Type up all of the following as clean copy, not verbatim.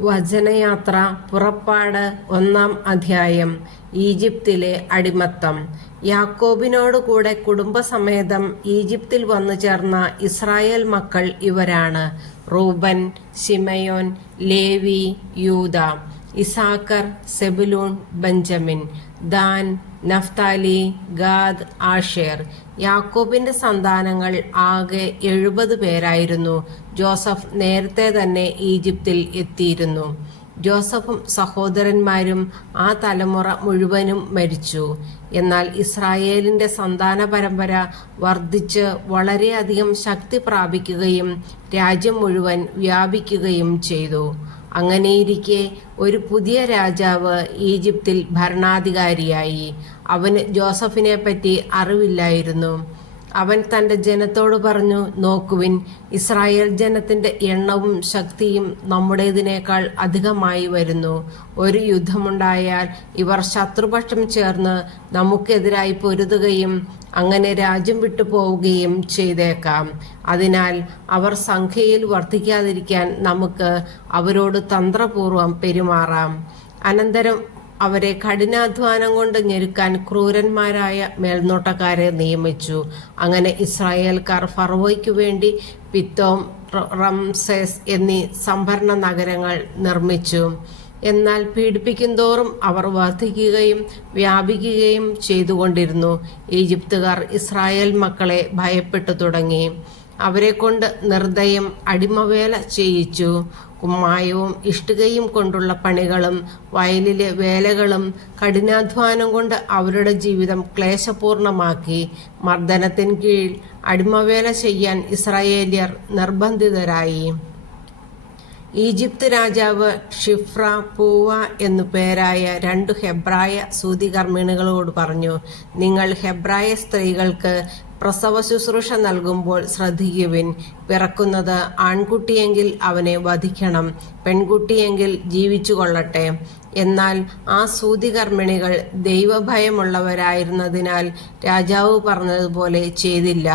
വചനയാത്ര പുറപ്പാട് 1-ാം അധ്യായം. ഈജിപ്തിലെ അടിമത്തം. യാക്കോബിനോട് കൂടെ കുടുംബസമേതം ഈജിപ്തിൽ വന്നു ചേർന്ന ഇസ്രായേൽ മക്കൾ ഇവരാണ്: Reuben, Simeon, Levi, Judah, Issachar, Zebulun, Benjamin, Dan, Naphtali, Gad, Asher. യാക്കോബിന്റെ സന്താനങ്ങൾ ആകെ 70 പേരായിരുന്നു. ജോസഫ് നേരത്തെ തന്നെ ഈജിപ്തിൽ എത്തിയിരുന്നു. ജോസഫും സഹോദരന്മാരും ആ തലമുറ മുഴുവനും മരിച്ചു. എന്നാൽ ഇസ്രായേലിന്റെ സന്താന പരമ്പര വർദ്ധിച്ച് വളരെയധികം ശക്തി പ്രാപിക്കുകയും രാജ്യം മുഴുവൻ വ്യാപിക്കുകയും ചെയ്തു. അങ്ങനെയിരിക്കെ ഒരു പുതിയ രാജാവ് ഈജിപ്തിൽ ഭരണാധികാരിയായി. അവന് ജോസഫിനെ പറ്റി അറിവില്ലായിരുന്നു. അവൻ തൻ്റെ ജനത്തോട് പറഞ്ഞു: നോക്കുവിൻ, ഇസ്രായേൽ ജനത്തിൻ്റെ എണ്ണവും ശക്തിയും നമ്മുടേതിനേക്കാൾ അധികമായി വരുന്നു. ഒരു യുദ്ധമുണ്ടായാൽ ഇവർ ശത്രുപക്ഷം ചേർന്ന് നമുക്കെതിരായി പൊരുതുകയും അങ്ങനെ രാജ്യം വിട്ടു പോവുകയും ചെയ്തേക്കാം. അതിനാൽ അവർ സംഖ്യയിൽ വർദ്ധിക്കാതിരിക്കാൻ നമുക്ക് അവരോട് തന്ത്രപൂർവം പെരുമാറാം. അനന്തരം അവരെ കഠിനാധ്വാനം കൊണ്ട് ഞെരുക്കാൻ ക്രൂരന്മാരായ മേൽനോട്ടക്കാരെ നിയമിച്ചു. അങ്ങനെ ഇസ്രായേൽക്കാർ ഫറവോയ്ക്കു വേണ്ടി പിത്തോം, റംസേസ് എന്നീ സംഭരണ നഗരങ്ങൾ നിർമ്മിച്ചു. എന്നാൽ പീഡിപ്പിക്കുന്തോറും അവർ വർദ്ധിക്കുകയും വ്യാപിക്കുകയും ചെയ്തുകൊണ്ടിരുന്നു. ഈജിപ്തുകാർ ഇസ്രായേൽ മക്കളെ ഭയപ്പെട്ടു തുടങ്ങി. അവരെ കൊണ്ട് നിർദ്ദയം അടിമവേല ചെയ്യിച്ചു. കുമ്മായവും ഇഷ്ടികയും കൊണ്ടുള്ള പണികളും വയലിലെ വേലകളും കഠിനാധ്വാനം കൊണ്ട് അവരുടെ ജീവിതം ക്ലേശപൂർണമാക്കി. മർദ്ദനത്തിന് കീഴിൽ അടിമവേല ചെയ്യാൻ ഇസ്രായേല്യർ നിർബന്ധിതരായി. ഈജിപ്ത് രാജാവ് ഷിഫ്ര, പൂവ എന്നു പേരായ 2 ഹെബ്രായ സൂതികർമ്മിണികളോട് പറഞ്ഞു: നിങ്ങൾ ഹെബ്രായ സ്ത്രീകൾക്ക് പ്രസവ ശുശ്രൂഷ നൽകുമ്പോൾ ശ്രദ്ധിക്കുവിൻ. പിറക്കുന്നത് ആൺകുട്ടിയെങ്കിൽ അവനെ വധിക്കണം, പെൺകുട്ടിയെങ്കിൽ ജീവിച്ചു കൊള്ളട്ടെ. എന്നാൽ ആ സൂതികർമ്മിണികൾ ദൈവഭയമുള്ളവരായിരുന്നതിനാൽ രാജാവ് പറഞ്ഞതുപോലെ ചെയ്തില്ല.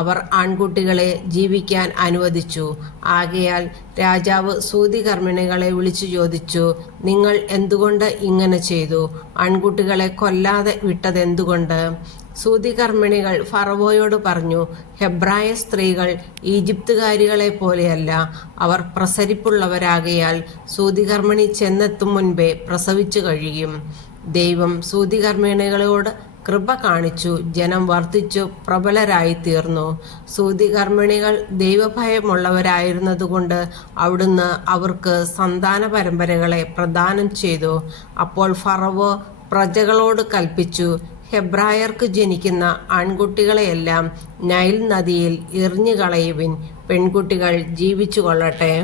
അവർ ആൺകുട്ടികളെ ജീവിക്കാൻ അനുവദിച്ചു. ആകയാൽ രാജാവ് സൂതികർമ്മിണികളെ വിളിച്ചു ചോദിച്ചു: നിങ്ങൾ എന്തുകൊണ്ട് ഇങ്ങനെ ചെയ്തു? ആൺകുട്ടികളെ കൊല്ലാതെ വിട്ടതെന്തുകൊണ്ട്? സൂതികർമ്മിണികൾ ഫറവോയോട് പറഞ്ഞു: ഹെബ്രായ സ്ത്രീകൾ ഈജിപ്തുകാരികളെ പോലെയല്ല. അവർ പ്രസരിപ്പുള്ളവരാകയാൽ സൂതികർമ്മിണി ചെന്നെത്തും മുൻപേ പ്രസവിച്ചു കഴിയും. ദൈവം സൂതികർമ്മിണികളോട് കൃപ കാണിച്ചു. ജനം വർദ്ധിച്ചു പ്രബലരായി തീർന്നു. സൂതികർമ്മിണികൾ ദൈവഭയമുള്ളവരായിരുന്നതുകൊണ്ട് അവിടുന്ന് അവർക്ക് സന്താന പരമ്പരകളെ പ്രദാനം ചെയ്തു. അപ്പോൾ ഫറവോ പ്രജകളോട് കൽപ്പിച്ചു: ഹെബ്രായർക്ക് ജനിക്കുന്ന ആൺകുട്ടികളെയെല്ലാം നൈൽ നദിയിൽ എറിഞ്ഞുകളയുവിൻ, പെൺകുട്ടികൾ ജീവിച്ചു കൊള്ളട്ടെ.